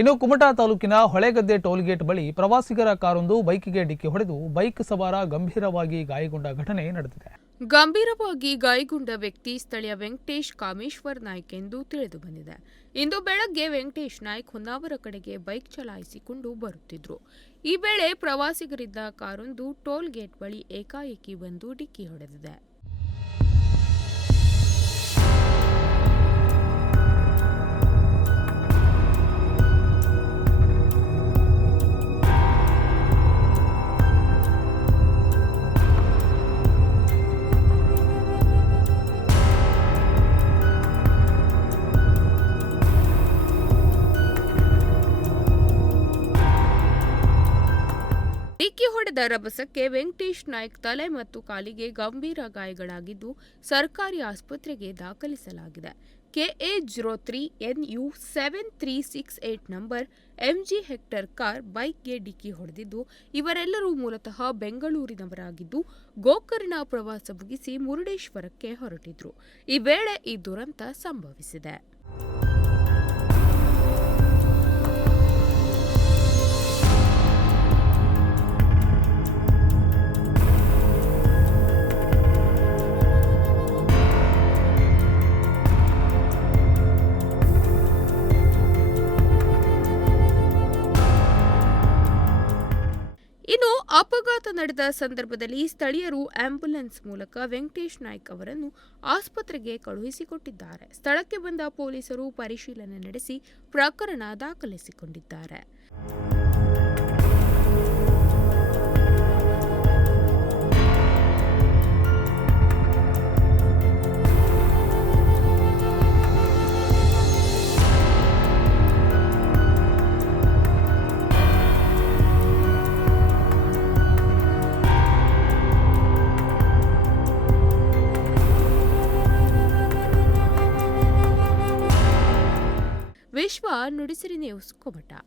ಇನ್ನು ಕುಮಟಾ ತಾಲೂಕಿನ ಹೊಳೆಗದ್ದೆ ಟೋಲ್ಗೇಟ್ ಬಳಿ ಪ್ರವಾಸಿಗರ ಕಾರೊಂದು ಬೈಕ್ಗೆ ಡಿಕ್ಕಿ ಹೊಡೆದು ಬೈಕ್ ಸವಾರ ಗಂಭೀರವಾಗಿ ಗಾಯಗೊಂಡ ಘಟನೆ ನಡೆದಿದೆ. ಗಂಭೀರವಾಗಿ ಗಾಯಗೊಂಡ ವ್ಯಕ್ತಿ ಸ್ಥಳೀಯ ವೆಂಕಟೇಶ್ ಕಾಮೇಶ್ವರ್ ನಾಯ್ಕ್ ಎಂದು ತಿಳಿದು ಬಂದಿದೆ. ಇಂದು ಬೆಳಗ್ಗೆ ವೆಂಕಟೇಶ್ ನಾಯ್ಕ್ ಹೊನ್ನಾವರ ಕಡೆಗೆ ಬೈಕ್ ಚಲಾಯಿಸಿಕೊಂಡು ಬರುತ್ತಿದ್ರು. ಈ ವೇಳೆ ಪ್ರವಾಸಿಗರಿದ್ದ ಕಾರೊಂದು ಟೋಲ್ ಗೇಟ್ ಬಳಿ ಏಕಾಏಕಿ ಬಂದು ಡಿಕ್ಕಿ ಹೊಡೆದಿದೆ. ಡಿಕ್ಕಿ ಹೊಡೆದ ರಭಸಕ್ಕೆ ವೆಂಕಟೇಶ್ ನಾಯ್ಕ್ ತಲೆ ಮತ್ತು ಕಾಲಿಗೆ ಗಂಭೀರ ಗಾಯಗಳಾಗಿದ್ದು ಸರ್ಕಾರಿ ಆಸ್ಪತ್ರೆಗೆ ದಾಖಲಿಸಲಾಗಿದೆ. KA03 NU 7368 number MG Hector car ಬೈಕ್ಗೆ ಡಿಕ್ಕಿ ಹೊಡೆದಿದ್ದು, ಇವರೆಲ್ಲರೂ ಮೂಲತಃ ಬೆಂಗಳೂರಿನವರಾಗಿದ್ದು ಗೋಕರ್ಣ ಪ್ರವಾಸ ಮುಗಿಸಿ ಮುರುಡೇಶ್ವರಕ್ಕೆ ಹೊರಟಿದ್ರು. ಈ ವೇಳೆ ಈ ದುರಂತ ಸಂಭವಿಸಿದೆ. ಇನ್ನು ಅಪಘಾತ ನಡೆದ ಸಂದರ್ಭದಲ್ಲಿ ಸ್ಥಳೀಯರು ಆಂಬ್ಯುಲೆನ್ಸ್ ಮೂಲಕ ವೆಂಕಟೇಶ್ ನಾಯ್ಕ್ ಅವರನ್ನು ಆಸ್ಪತ್ರೆಗೆ ಕಳುಹಿಸಿಕೊಟ್ಟಿದ್ದಾರೆ. ಸ್ಥಳಕ್ಕೆ ಬಂದ ಪೊಲೀಸರು ಪರಿಶೀಲನೆ ನಡೆಸಿ ಪ್ರಕರಣ ದಾಖಲಿಸಿಕೊಂಡಿದ್ದಾರೆ. ವಿಶ್ವ ನುಡಿಸಿರಿ ನ್ಯೂಸ್ ಕುಮಟಾ.